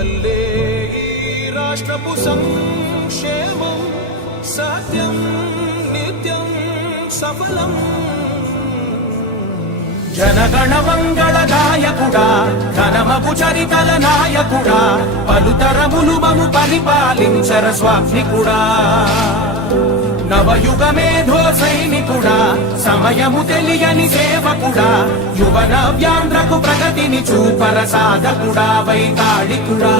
వల్లే ఈ రాష్ట్రపు సంక్షేమం సత్యం నిత్యం సఫలం. జనగణ మంగళ గాయకుడా, ఘనమగు చరితల నాయకుడా, పలుతరములు మము పరిపాలించర స్వామికుడా. నవయుగ మేధో సైనికుడా, సమయము తెలియని సేవకుడా, యువన వ్యాంధ్రకు ప్రగతిని చూపర సాధకుడా, వైతాళికుడా.